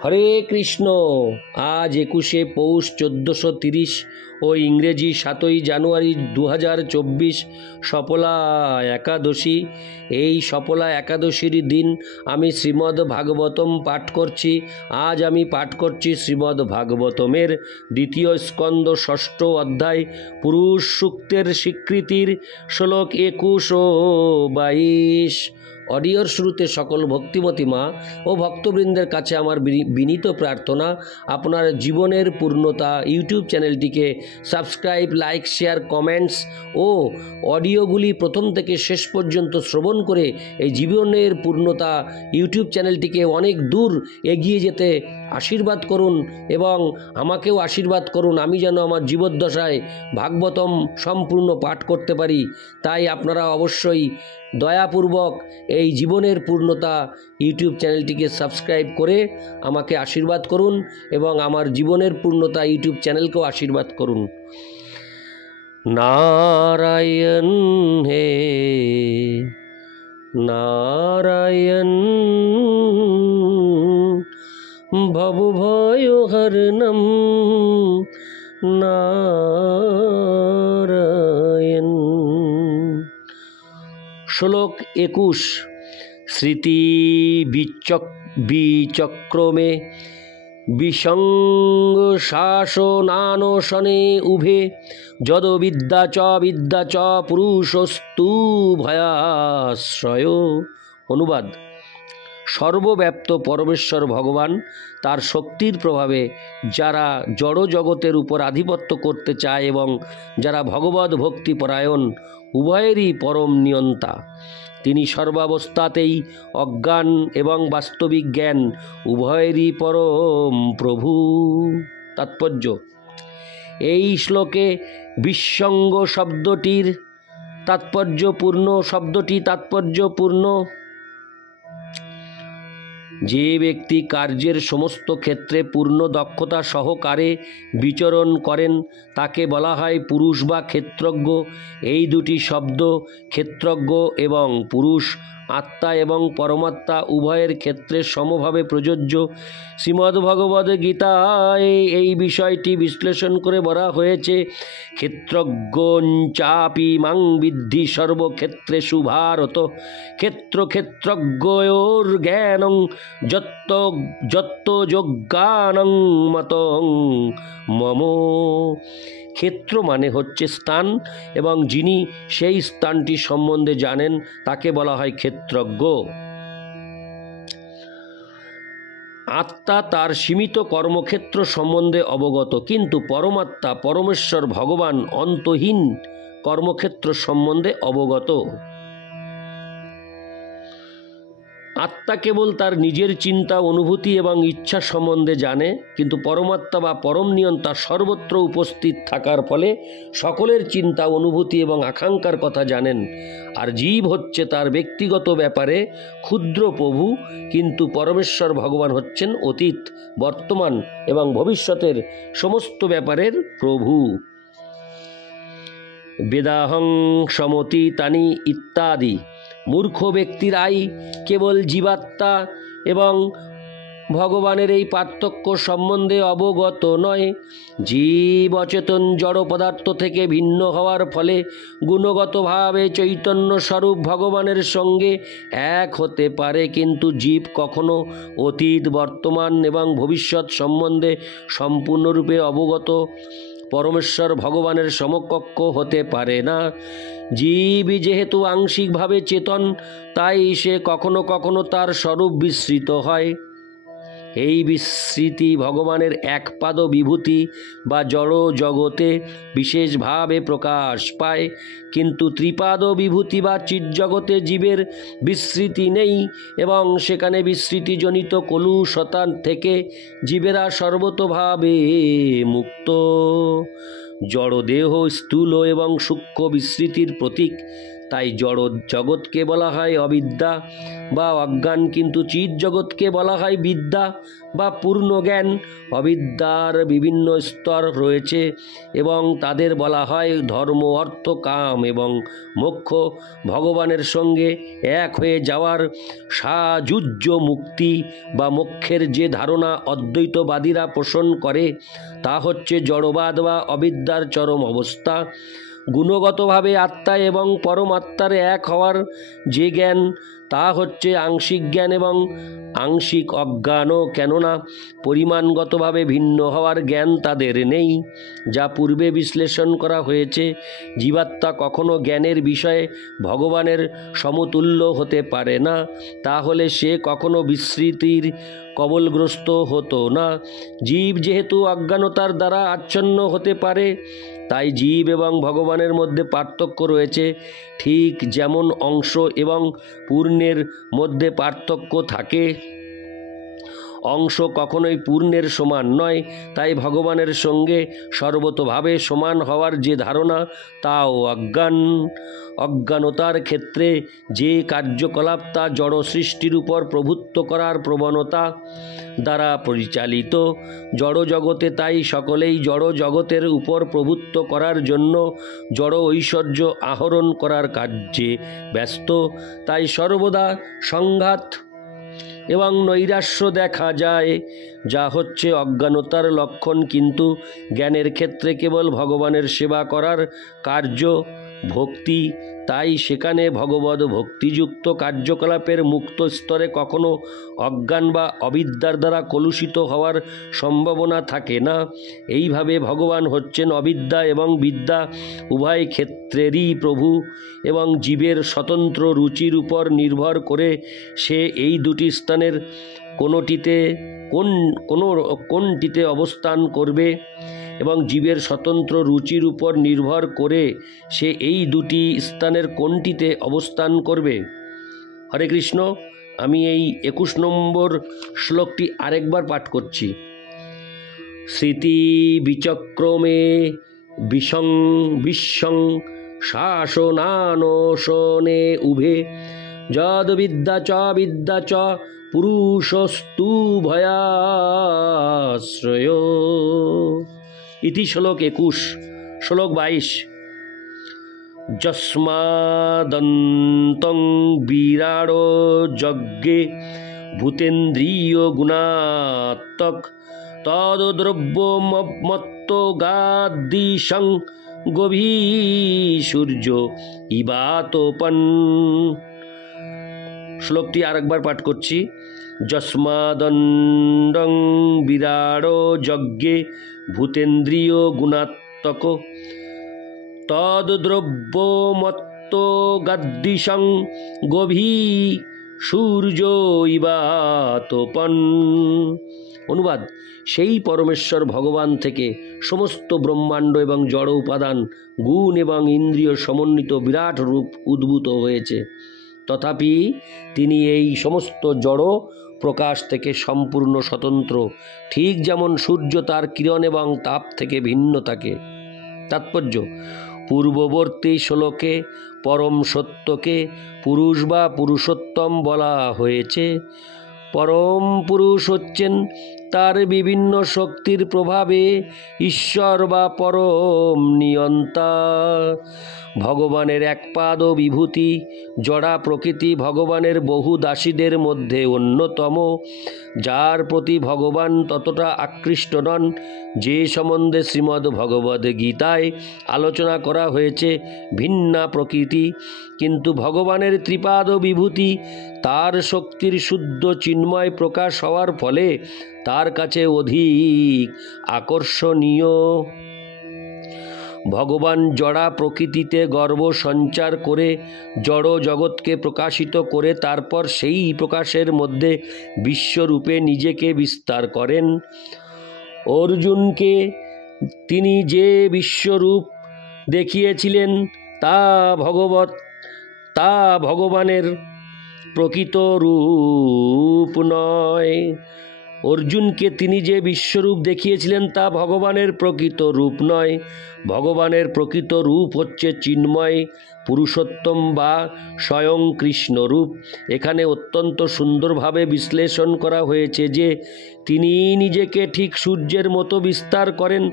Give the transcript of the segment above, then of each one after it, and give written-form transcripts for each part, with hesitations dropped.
হরে কৃষ্ণ। আজ 21শে পৌষ 1430 ও ইংরেজি 7ই জানুয়ারি 2024 সফলা একাদশী। এই সফলা একাদশীর দিন আমি শ্রীমদ্ ভাগবতম পাঠ করছি। আজ আমি পাঠ করছি শ্রীমদ্ ভাগবতমের দ্বিতীয় স্কন্দ 6ষ্ঠ অধ্যায় পুরুষ সূক্তের স্বীকৃতির শ্লোক 21 ও 22। অডিওর শুরুতে সকল ভক্তিমতী মা ও ভক্তবৃন্দের কাছে আমার বিনীত প্রার্থনা, আপনার জীবনের পূর্ণতা ইউটিউব চ্যানেলটিকে সাবস্ক্রাইব, লাইক, শেয়ার, কমেন্টস ও অডিওগুলি প্রথম থেকে শেষ পর্যন্ত শ্রবণ করে এই জীবনের পূর্ণতা ইউটিউব চ্যানেলটিকে অনেক দূর এগিয়ে যেতে আশীর্বাদ করুন এবং আমাকেও আশীর্বাদ করুন, আমি যেন আমার জীবদ্দশায় ভাগবতম সম্পূর্ণ পাঠ করতে পারি। তাই আপনারা অবশ্যই দয়াপূর্বক এই জীবনের পূর্ণতা ইউটিউব চ্যানেলটিকে সাবস্ক্রাইব করে আমাকে আশীর্বাদ করুন এবং আমার জীবনের পূর্ণতা ইউটিউব চ্যানেলকেও আশীর্বাদ করুন। নারায়ণ হে নারায়ণ ভবভয়হরণম নারায়ণ। শ্লোক 21। স্মৃতি বিচক্রমে বিসঙ্গ শাসনানশনে উভে যদ বিদ্যা চ পুরুষস্তু ভয়াশ্রয়। অনুবাদ: সর্বব্যাপ্ত পরমেশ্বর ভগবান তার শক্তির প্রভাবে যারা জড় জগতের উপর আধিপত্য করতে চায় এবং যারা ভগবদ্ ভক্তি পরায়ণ উভয়েরই পরম নিয়ন্তা। তিনি সর্বাবস্থাতেই অজ্ঞান এবং বাস্তবিক জ্ঞান উভয়েরই পরম প্রভু। তাৎপর্য: এই শ্লোকে বিসঙ্গ শব্দটি তাৎপর্যপূর্ণ। যে ব্যক্তি কার্যের সমস্ত ক্ষেত্রে পূর্ণ দক্ষতা সহকারে বিচরণ করেন তাকে বলা হয় পুরুষ বা ক্ষেত্রজ্ঞ। এই দুটি শব্দ ক্ষেত্রজ্ঞ এবং পুরুষ, আত্মা এবং পরমাত্মা উভয়ের ক্ষেত্রে সমভাবে প্রযোজ্য। শ্রীমদ্ভগবদ্গীতায় এই বিষয়টি বিশ্লেষণ করে বলা হয়েছে, ক্ষেত্রজ্ঞঞ্চাপি মাং বিদ্ধি সর্বক্ষেত্রেষু ভারত, ক্ষেত্রজ্ঞয়োর জ্ঞানং যত্তযোজ্ঞানং মতং মম। ক্ষেত্র মানে হচ্ছে স্থান এবং যিনি সেই স্থানটি সম্বন্ধে জানেন তাকে বলা হয় ক্ষেত্রজ্ঞ। আত্মা তার সীমিত কর্মক্ষেত্র সম্বন্ধে অবগত, কিন্তু পরমাত্মা পরমেশ্বর ভগবান অন্তহীন কর্মক্ষেত্র সম্বন্ধে অবগত। আত্মা কেবল তার নিজের চিন্তা, অনুভূতি এবং ইচ্ছা সম্বন্ধে জানে, কিন্তু পরমাত্মা বা পরম নিয়ন্তা সর্বত্র উপস্থিত থাকার ফলে সকলের চিন্তা, অনুভূতি এবং আকাঙ্ক্ষার কথা জানেন। আর জীব হচ্ছে তার ব্যক্তিগত ব্যাপারে ক্ষুদ্র প্রভু, কিন্তু পরমেশ্বর ভগবান হচ্ছেন অতীত, বর্তমান এবং ভবিষ্যতের সমস্ত ব্যাপারের প্রভু। বেদাহং সমতি তানি ইত্যাদি। মূর্খ ব্যক্তিরাই কেবল জীবাত্মা এবং ভগবানের এই পার্থক্য সম্বন্ধে অবগত নয়। জীব অচেতন জড় পদার্থ থেকে ভিন্ন হওয়ার ফলে গুণগতভাবে চৈতন্য স্বরূপ ভগবানের সঙ্গে এক হতে পারে, কিন্তু জীব কখনো অতীত, বর্তমান এবং ভবিষ্যৎ সম্বন্ধে সম্পূর্ণরূপে অবগত পরমেশ্বর ভগবানের সমকক্ষ হতে পারে না। জীব যেহেতু আংশিকভাবে চেতন, তাই সে কখনো কখনো তার স্বরূপ বিস্মৃত হয়। এই বিস্মৃতি ভগবানের একপাদ বিভূতি বা জড় জগতে বিশেষভাবে প্রকাশ পায়, কিন্তু ত্রিপাদ বিভূতি বা চিৎজগতে জীবের বিস্মৃতি নেই এবং সেখানে বিস্মৃতিজনিত কলুষতা থেকে জীবেরা সর্বতোভাবে মুক্ত। জড়দেহ স্থূল এবং সূক্ষ্ম বিস্মৃতির প্রতীক, তাই জড় জগৎকে বলা হয় অবিদ্যা বা অজ্ঞান, কিন্তু চিৎ জগৎকে বলা হয় বিদ্যা বা পূর্ণ জ্ঞান। অবিদ্যার বিভিন্ন স্তর রয়েছে এবং তাদের বলা হয় ধর্ম, অর্থ, কাম এবং মোক্ষ। ভগবানের সঙ্গে এক হয়ে যাওয়ার সাযুজ্য মুক্তি বা মোক্ষের যে ধারণা অদ্বৈতবাদীরা পোষণ করে তা হচ্ছে জড়বাদ বা অবিদ্যার চরম অবস্থা। গুণগতভাবে আত্মা এবং পরমাত্মার এক হওয়ার যে জ্ঞান তা হচ্ছে আংশিক জ্ঞান এবং আংশিক অজ্ঞানও, কেননা পরিমাণগতভাবে ভিন্ন হওয়ার জ্ঞান তাদের নেই। যা পূর্বে বিশ্লেষণ করা হয়েছে, জীবাত্মা কখনো জ্ঞানের বিষয়ে ভগবানের সমতুল্য হতে পারে না, তাহলে সে কখনো বিস্মৃতির কবলগ্রস্ত হতো না। জীব যেহেতু অজ্ঞানতার দ্বারা আচ্ছন্ন হতে পারে, তাই জীব এবং ভগবানের মধ্যে পার্থক্য রয়েছে। ঠিক যেমন অংশ এবং পূর্ণের মধ্যে পার্থক্য থাকে, অংশ কখনোই পূর্ণের সমান নয়। তাই ভগবানের সঙ্গে সর্বতোভাবে সমান হওয়ার যে ধারণা তাও অজ্ঞানতার ক্ষেত্রে যে কার্যকলাপ তা জড় সৃষ্টির উপর প্রভুত্ব করার প্রবণতা দ্বারা পরিচালিত। জড় জগতে তাই সকলেই জড় জগতের উপর প্রভুত্ব করার জন্য জড় ঐশ্বর্য আহরণ করার কার্যে ব্যস্ত। তাই সর্বদা সংঘাত এবং নৈরাশ্য দেখা যায়, যা হচ্ছে অজ্ঞানতার লক্ষণ। কিন্তু জ্ঞানের ক্ষেত্রে কেবল ভগবানের সেবা করার কার্য ভক্তি, তাই সেখানে ভগবদ ভক্তিযুক্ত কার্যকলাপের মুক্ত স্তরে কখনো অজ্ঞান বা অবিদ্যার দ্বারা কলুষিত হওয়ার সম্ভাবনা থাকে না। এইভাবে ভগবান হচ্ছেন অবিদ্যা এবং বিদ্যা উভয় ক্ষেত্রেরই প্রভু, এবং জীবের স্বতন্ত্র রুচির উপর নির্ভর করে সে এই দুটি স্থানের কোনটিতে অবস্থান করবে, এবং জীবের স্বতন্ত্র রুচির উপর নির্ভর করে সে এই দুটি স্থানের কোনটিতে অবস্থান করবে। হরে কৃষ্ণ। আমি এই 21 নম্বর শ্লোকটি আরেকবার পাঠ করছি। স্মৃতি বিচক্রমে বিশ্বং শাসনানশনে উভে যদ বিদ্যা চ পুরুষস্তু ভয়াশ্রয়। ইতি শ্লোক 21। শ্লোক 22। যস্মাদন্তং বিরাড়ো যজ্ঞে ভূতেন্দ্রিয় গুণাত্মক তদ্দ্রব্যমত্তগাদ্দিশং গভীসূর্য ইবাতোপন। শ্লোকটি আরেকবার পাঠ করছি। যস্মাদণ্ডং বিরাড়ো যজ্ঞে ভূতেন্দ্রিয় গুণাত্মক তদ্দ্রব্যমত্তগাদ্দিশং গভীসূর্য ইবাতোপন। অনুবাদ: সেই পরমেশ্বর ভগবান থেকে সমস্ত ব্রহ্মাণ্ড এবং জড় উপাদান, গুণ এবং ইন্দ্রিয় সমন্বিত বিরাট রূপ উদ্ভূত হয়েছে। তথাপি তিনি এই সমস্ত জড় প্রকাশ থেকে সম্পূর্ণ স্বতন্ত্র, ঠিক যেমন সূর্য তার কিরণ এবং তাপ থেকে ভিন্ন থাকে। তাৎপর্য: পূর্ববর্তী শ্লোকে পরম সত্যকে পুরুষ বা পুরুষোত্তম বলা হয়েছে। পরম পুরুষ হচ্ছেন তার বিভিন্ন শক্তির প্রভাবে ঈশ্বর বা পরম নিয়ন্তা। ভগবানের একপাদ বিভূতি জড়া প্রকৃতি ভগবানের বহু দাসীদের মধ্যে অন্যতম, যার প্রতি ভগবান ততটা আকৃষ্ট নন, যে সম্বন্ধে শ্রীমদ্ ভগবদ্ গীতায় আলোচনা করা হয়েছে ভিন্না প্রকৃতি। কিন্তু ভগবানের ত্রিপাদ বিভূতি তার শক্তির শুদ্ধ চিন্ময় প্রকাশ হওয়ার ফলে তার কাছে অধিক আকর্ষণীয়। ভগবান জড়া প্রকৃতিতে গর্ব সঞ্চার করে জড় জগৎকে প্রকাশিত করে তারপর সেই প্রকাশের মধ্যে বিশ্বরূপে নিজেকে বিস্তার করেন। অর্জুনকে তিনি যে বিশ্বরূপ দেখিয়েছিলেন তা ভগবানের প্রকৃত রূপ নয়। অর্জুনকে তিনি যে বিশ্বরূপ দেখিয়েছিলেন তা ভগবানের প্রকৃত রূপ নয়। ভগবানের প্রকৃত রূপ হচ্ছে চিন্ময় পুরুষোত্তম বা স্বয়ং কৃষ্ণরূপ। এখানে অত্যন্ত সুন্দরভাবে বিশ্লেষণ করা হয়েছে যে তিনি নিজেকে ঠিক সূর্যের মতো বিস্তার করেন।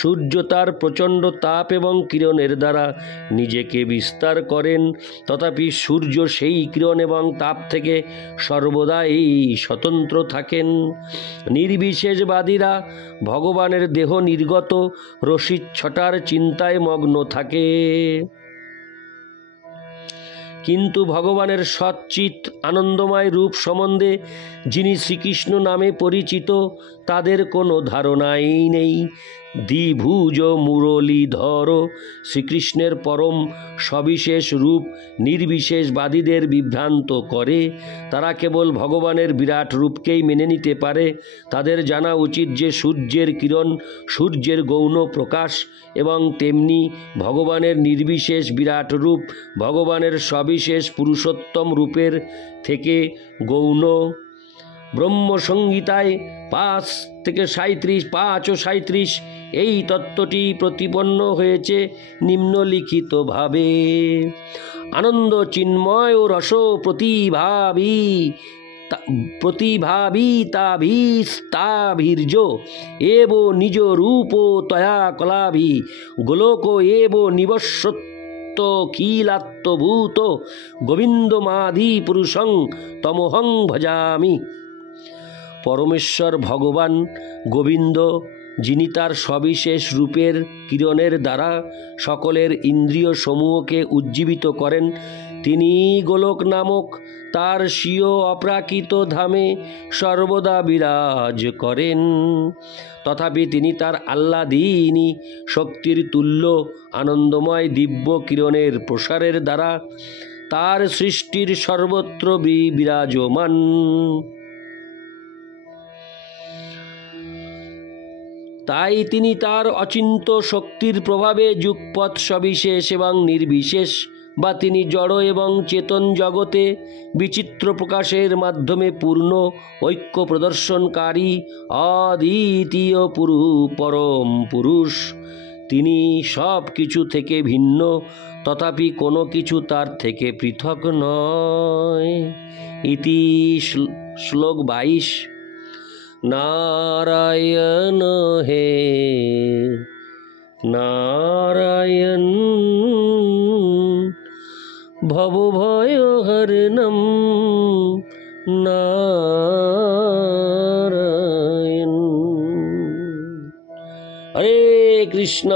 সূর্য তার প্রচণ্ড তাপ এবং কিরণের দ্বারা নিজেকে বিস্তার করেন, তথাপি সূর্য সেই কিরণ এবং তাপ থেকে সর্বদাই স্বতন্ত্র থাকেন। নির্বিশেষবাদীরা ভগবানের দেহ নির্গত রশ্মিচ্ছটার চিন্তায় মগ্ন থাকে, কিন্তু ভগবানের সচ্চিৎ আনন্দময় রূপ সম্বন্ধে যিনি শ্রীকৃষ্ণ নামে পরিচিত তাদের কোনো ধারণাই নেই। দ্বিভুজ মুরলীধর শ্রীকৃষ্ণের পরম সবিশেষ রূপ নির্বিশেষবাদীদের বিভ্রান্ত করে। তারা কেবল ভগবানের বিরাট রূপকেই মেনে নিতে পারে। তাদের জানা উচিত যে সূর্যের কিরণ সূর্যের গৌণ প্রকাশ, এবং তেমনি ভগবানের নির্বিশেষ বিরাট রূপ ভগবানের সবিশেষ পুরুষোত্তম রূপের থেকে গৌণ। ব্রহ্মসংহিতায় 5 ও 37 এই তত্ত্বটি প্রতিপন্ন হয়েছে নিম্নলিখিতভাবে: আনন্দ চিন্ময় ও রস প্রতিভাবিতাভিস্তাভির্য এব নিজ রূপ তয়া কলাভি গোলক এব নিবসত্যখিলাত্মভূত গোবিন্দমাধি পুরুষং তমহং ভজামি। পরমেশ্বর ভগবান গোবিন্দ, যিনি তার সবিশেষ রূপের কিরণের দ্বারা সকলের ইন্দ্রিয় সমূহকে উজ্জীবিত করেন, তিনি গোলক নামক তার স্বীয় অপ্রাকৃত ধামে সর্বদা বিরাজ করেন। তথাপি তিনি তার আহ্লাদিনী শক্তির তুল্য আনন্দময় দিব্য কিরণের প্রসারের দ্বারা তার সৃষ্টির সর্বত্র বিরাজমান। তাই তিনি তার অচিন্ত শক্তির প্রভাবে যুগপৎ সবিশেষ এবং নির্বিশেষ, বা তিনি জড় এবং চেতন জগতে বিচিত্র প্রকাশের মাধ্যমে পূর্ণ ঐক্য প্রদর্শনকারী অদ্বিতীয় পরম পুরুষ। তিনি সব কিছু থেকে ভিন্ন, তথাপি কোনো কিছু তার থেকে পৃথক নয়। ইতি শ্লোক 22। নারায়ণ হে নারায়ণ ভবভয়হরণম নারায়ণ। হরে কৃষ্ণ।